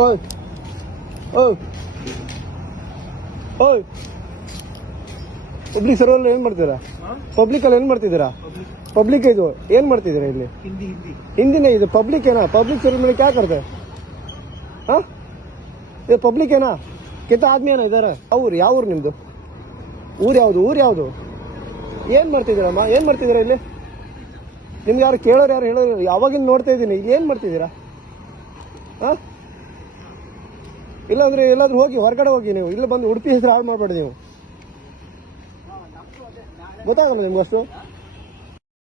ಓಯ್ ಓಯ್ ಓಯ್ ಪಬ್ಲಿಕ್ ಸರ್ವಲ್ಲಿ ಏನು ಮಾಡ್ತೀರಾ? ಪಬ್ಲಿಕಲ್ಲಿ ಏನು ಮಾಡ್ತಿದ್ದೀರಾ? पब्लिक है जो ಏನ್ ಮಾಡ್ತಿದ್ದೀರಾ ಇಲ್ಲಿ? ಹಿಂದಿನೇ ಇದು ಪಬ್ಲಿಕ್ है ना? पब्लिक सर्विस में क्या करते हैं? हाँ ये पब्लिक है ना? कितना आदमी है ना इधर? ಯಾವ ಊರು ನಿಮ್ದು? ಊರು ಯಾವುದು? ಏನ್ ಮಾಡ್ತಿದ್ದೀರಮ್ಮ? ಏನ್ ಮಾಡ್ತಿದ್ದೀರಾ ಇಲ್ಲಿ? ನಿಮ್ಗೆ ಯಾರು ಕೇಳೋರು ಯಾರು ಹೇಳೋರು? ಯಾವಾಗಿಂದ ನೋಡ್ತಾ ಇದ್ದೀನಿ. ಇಲ್ಲಿ ಏನ್ ಮಾಡ್ತಿದ್ದೀರಾ? ಹಾ ಇಲ್ಲಾಂದ್ರೆ ಎಲ್ಲಾದ್ರೂ ಹೋಗಿ ಹೊರಗಡೆ ಹೋಗಿ. ನೀವು ಇಲ್ಲಿ ಬಂದು ಉಡುಪಿ ಹೆಸರು ಹಾಳು ಮಾಡಬೇಡಿ. ನೀವು ಗೊತ್ತಾಗಲ್ಲ ನಿಮ್ಗೆ ಅಷ್ಟು?